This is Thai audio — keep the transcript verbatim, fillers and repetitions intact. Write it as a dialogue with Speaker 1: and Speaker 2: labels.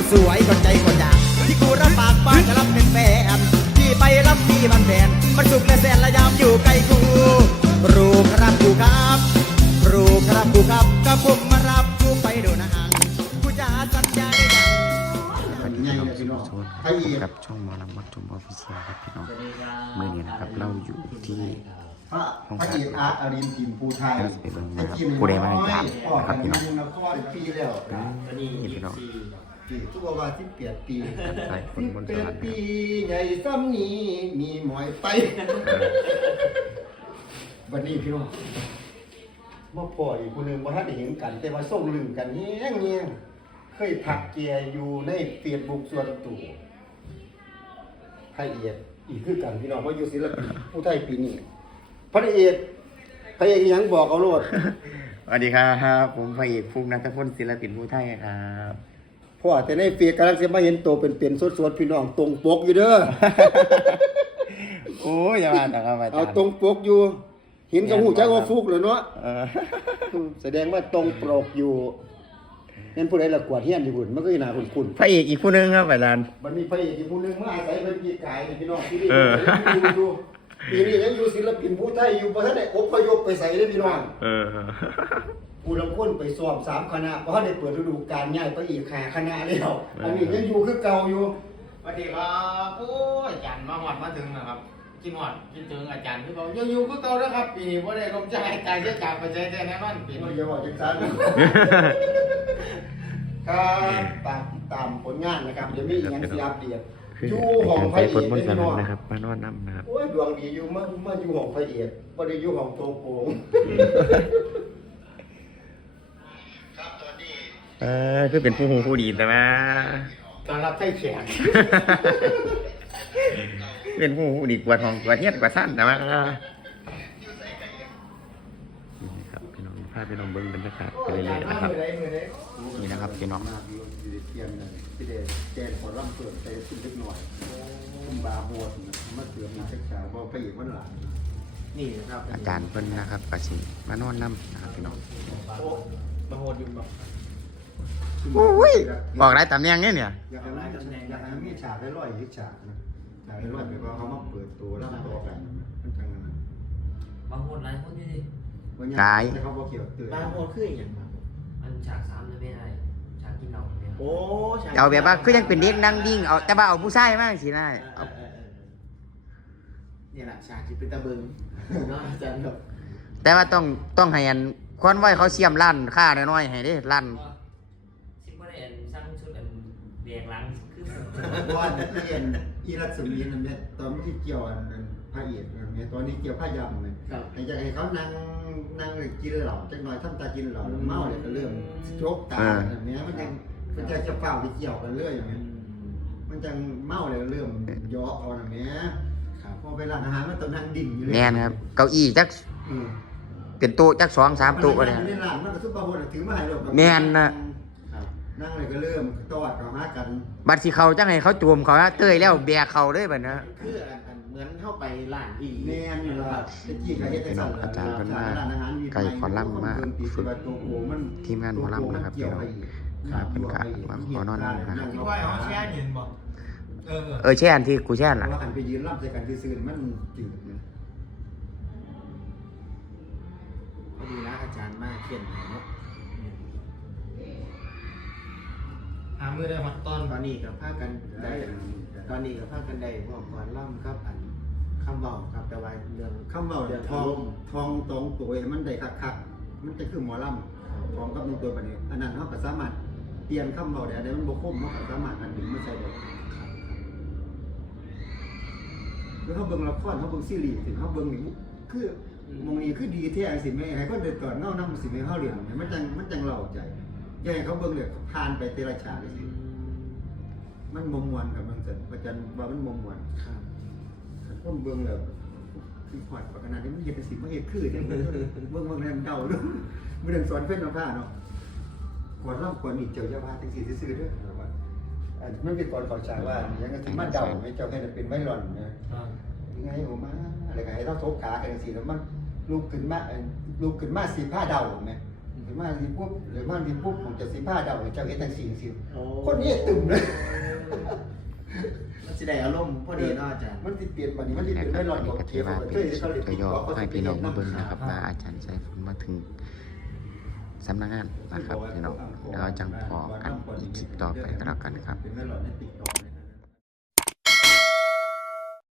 Speaker 1: สวยคนใจคนอยากที่กูรับปากบ้านจะรับเป็นแฟนที่ไปรับมีมันแฟนมันสุขและแสนและยามอยู่ใกล้กูรู้ครับกูครับรู้ครับกูครับก็ผมมารับกูไปดูหนังกูจะสัญญาได้ยัง
Speaker 2: ใหญ่เลยพี่น้องไอ้อีก
Speaker 3: กับช่องหมอลำวัดจุมออฟฟิเชียลครับพี่น้องเมื่อนี้นะครับเราอยู่ที่
Speaker 2: พระพระเอกอาร์ตอรินทีมภูไทย
Speaker 3: เราจะไปเบิ่งนะครับผู้ใดมาอยากนะครับพี่น้อง
Speaker 2: นครปีแล้ว
Speaker 3: นี่พี่น้อง
Speaker 2: ปีตัวว่าที่เปียดปี
Speaker 3: ใส่คนบนส
Speaker 2: เปียว
Speaker 3: ร
Speaker 2: ด
Speaker 3: รค์
Speaker 2: ปีใหญ่ซ้ำนี้มีหมอยไปวันนี้พี่น้องมาปล่อยคนหนึ่งมาให้ได้เห็นกันแต่ว่าส่งลืมกันเงี้ยเงี้ยเคยถักเกียร์อยู่ในเฟซบุ๊กส่วนตัวพระเอกอีกคือกันพี่น้องว่าอยู่ศิลปินผู้ไทยปีนี้พระเอกพระเอกยังบอกเอาโลด
Speaker 3: สวัสดีครับผมพระเอกภูมินัทพลศิลปินผู้ไทยครับ
Speaker 2: เพราะแต่ในเฟซกำลังจะมาเห็นตัวเป็นๆสดๆพี่น้องตรงปกอยู่เด้อ
Speaker 3: โอ้ยอย่ามาแต่ครับอาจารย์
Speaker 2: เอาตรงปกอยู่เห็นกับหูจักว่าฟุกเลยเนาะ
Speaker 3: เออ
Speaker 2: แสดงว่าตรงปกอยู่นั่นผู้ใดละกวาดเฮียนอยู่พุ่นมันก็อีหน้าคุ้น
Speaker 3: พระเอกอีกผู้หนึงครับอาจารย์
Speaker 2: ๆมันมีพระเอกอีกผู้หนึงมาอาศัยเป็นปีกายนี่พี่น้องที่นี่
Speaker 3: เออ
Speaker 2: อยู่อยู่ปีนี้ยังอยู่ศิลปินผู้ไทยอยู่บ่ทันได้อพยพไปใส่เด้อพี่น้อง
Speaker 3: เออ
Speaker 2: ผู้ลางคนไปสอบสามคณะเพราะเขาได้เปิดฤดูกาลย้ายไปอีกห้าคณะแล้วอันนี้ยังอยู่คือเก่าอยู่
Speaker 4: สวัสดีครับโอ้ยอาจารย์มาหอดมาถึงนะครับกินหอดกินถึงอาจารย์ที่เขายังอยู่ก็เก่าแล้วครับปีนี้ว่าได้ลมใจใจจะจากไปใจใจแน่นอนปี
Speaker 2: มัน
Speaker 4: นี้
Speaker 2: อย่าบอกจังซั่น ครับตามตามผลงานนะครับจะมีอีกอย่างที่อัปเดต
Speaker 3: คือ
Speaker 2: อยู่
Speaker 3: อา
Speaker 2: ห้อง
Speaker 3: จารย์
Speaker 2: พระ
Speaker 3: ใส่
Speaker 2: เอก
Speaker 3: คนบนส
Speaker 2: พี่
Speaker 3: ร
Speaker 2: น้อ
Speaker 3: รง ค์นะครับมานอนน้ำนะครับ
Speaker 2: โอ้ยดวงดีอยู่มามาอยู่ห้องพระเอกบ่ได้อยู่ห้องโตโกง
Speaker 3: เออคือเป็นผู้หูผู้ดีแต่ว่า
Speaker 2: ตอนรับไส้แขก
Speaker 3: เป็นผู้หูดีกว่าทองกว่าเทียดกว่าสั้นแต่ว่านี่ครับพี่น้องพาพี่น้องเบิ้งบรรยากาศไปเรื่อยๆนะครับ นี่นะครับพี่น้อง
Speaker 2: อยู่ในเตียงนั่นพี่เดชแจนขอร่ำเปิดใจขึ้นเล็กหน่อยคุมบาโหดมาเสือมีชักชาบ่พระเอกมันหลาน
Speaker 4: นี่นะครับ
Speaker 3: อาจารย์เพิ่นนะครับกระชิมานอนน้ำนะครับพี่น้อง
Speaker 4: โอ้มาโหดอยู่แบบ
Speaker 3: โอ้ยบอกได้ตำแหน่งเนี่ยเนี่ย
Speaker 2: อยากให้มันอยากให้มันมีฉากได้ร้อยที่ฉากนะฉากได้ร้อยแบบว่าเขามาเปิดตัวร่ำตัวกันมันจังนั้น
Speaker 5: บางคนหลายคนอยู่ดิ
Speaker 2: แต่เขาบอกเกี่ยวตื่น
Speaker 4: บางโหดคืออย่างไร
Speaker 5: มันฉากสามเลยไม่ได้ฉากกินเหล้าเนี่ย
Speaker 4: โอ้
Speaker 3: เอาแบบว่าคือยังเป็นเด็กนั่งดิ้งเอาแต่ว่าเอาผู้ชายมากสินะ
Speaker 4: เออเออเออนี่แหละฉากที่เป็นตะบึงเนาะอาจารย์แบบ
Speaker 3: แต่ว่าต้องต้องให้อันคอนไว้เขาเสียมลั่นค่าน้อยๆให้เด้ลั่น
Speaker 5: ซิมเบอร์เอ็นสร้างชุดอันเรียงหลังคือ
Speaker 2: ว่าที่เอ็นอีรัศมีนั่นเนี่ยตอนที่เกี่ยวอันนั้นพระเอกนั่นเนี่ยตอนนี้เกี่ยวผ้ายำเลย
Speaker 4: ครับ
Speaker 2: ไอ้จะให้เขานั่งนั่งเลยกินเหล้าจักหน่อยทำตากินเหล้าแล้วเมาเลยก็เริ่มโจกตาแบบนี้มันยังมันจะจะเฝ้าไปเกี่ยวกันเรื่อยอย่างเงี้ยมันจะเมาเลยเริ่มย่อเอาอย่างเงี้ยพอไปร้านอาหารมันต้องนั่งดิ่งอยู่เลย
Speaker 3: แน่นครับเก้าอี้จัก
Speaker 2: อืม
Speaker 3: เป็นโต๊ะจักสองสามโต๊ะก็ได้
Speaker 2: ในร้านมันก็ซุปเปอร์โฮดถือมาให้เรา
Speaker 3: แม่นน่ะ
Speaker 2: นั่งเลยก็เริ่มตอดเขาหากัน
Speaker 3: บัดสิเขาจังให้เขาจวมเขานะเต้ยแล้วแบกเขาเลยบัดนะ
Speaker 4: คืออันอันเหมือนเข้าไปร้านอี
Speaker 2: แม่นอยู่ละตะกี้ก็เฮ็ดจังซั่น
Speaker 3: อาจารย์เพิ่นมาไก่ขอลำมาฝึกทีมงานหมอลำนะครับพี่น้องครับเพิ่นก็มาขอนอนนะครับ
Speaker 4: คิดว่าเขาแช่เย็นบ่เออ
Speaker 3: เออแช่อันที่กูแช่
Speaker 2: เพ
Speaker 3: ล่ะ
Speaker 2: ราะว่าอันไปยืนรับใส่กันซื่อๆมันจืดนะ
Speaker 4: พอดีนะอาจารย์มากเขียนเนาะหามือได้มาตอนตอนนี้กับผ้ากันได้ตอนนี้กับผ้ากันได้พวกก่อนล่ำครับอันคำบอกครับแต่ว่าเรื่อง
Speaker 2: คำเว้าเนี่ยทองทองตรงตัวมันได้คักๆมันจะคือหมอลำทองกับตรงตัวบัดนี้อันนั้นเฮาก็สามารถเปลี่ยนคำเว้าได้อันใดมันบ่คมเฮาก็สามารถอันดึงมาใส่ได้คือเขาเบิ่งละครเขาเบิ่งซีรีส์สิเขาเบิ่งนี่คือมองนี้คือดีแท้สิแม่ให้คนเดินตอนเงานำสิแม่เฮาเรียนมันจังมันจังเล่าใจอย่าให้เขาเบิ่งเลยผ่านไปแต่ละฉากนี่สิมันบ่ม่วนกับมันซั่นอาจารย์ว่ามันบ่ม่วน
Speaker 4: ครับ
Speaker 2: คนเบิ่งแล้วคือขวัญปากขนาดนี้มันเฮ็ดเป็นสิบ่เฮ็ดคือจังเบิ่งเบิ่งเบิ่งแล้วเดาเด้อมื้อนั้นสอนเพิ่นเอาผ้าเนาะขวดล่ำขวดนี่เจ้าอย่าว่าจังซี่ซื่อๆเด้อว่าอันมันเป็นตอนขอฉากว่ายังก็สิมาเดาให้เจ้าให้เป็นไว้ร่อนนะ ยังไงโอ้มาอะไรกันให้เราทบขากันสิแล้วมันลุกขึ้นมาลุกขึ้นมาสีผ้าเดาไหมถึงมาที่ปุ๊บหรือมาที่ปุ๊บผมจะสิผ้าเดาเจ้าเฮ็ดจังซี่สิคนนี้ตึมเลย
Speaker 1: มันสิได้อารมณ์พอดีเนาะอาจารย์
Speaker 2: มันติดเปลี่ยนบัดนี้มันติด
Speaker 3: และ
Speaker 2: เปลี่ยน
Speaker 3: ก็
Speaker 2: ไม่รอด
Speaker 3: นี่
Speaker 2: บอก
Speaker 3: ก็
Speaker 2: เที
Speaker 3: ถื
Speaker 2: ย
Speaker 3: อบ ว่า
Speaker 2: เขา
Speaker 3: เป็
Speaker 2: เฮ้ย
Speaker 3: น
Speaker 2: เขา
Speaker 3: คลิป
Speaker 2: เรียก
Speaker 3: ย่อ
Speaker 2: เขา
Speaker 3: ๆให้พี่น้องมาเบิ่งนะครับว่าอาจารย์สายฝนมาถึงสำนักงานนะครับพี่น้องแล้วจังพอกันอีกคลิปต่อไปก็แล้วกันครับ
Speaker 2: เป็นไม่รอดในติ๊กต็อก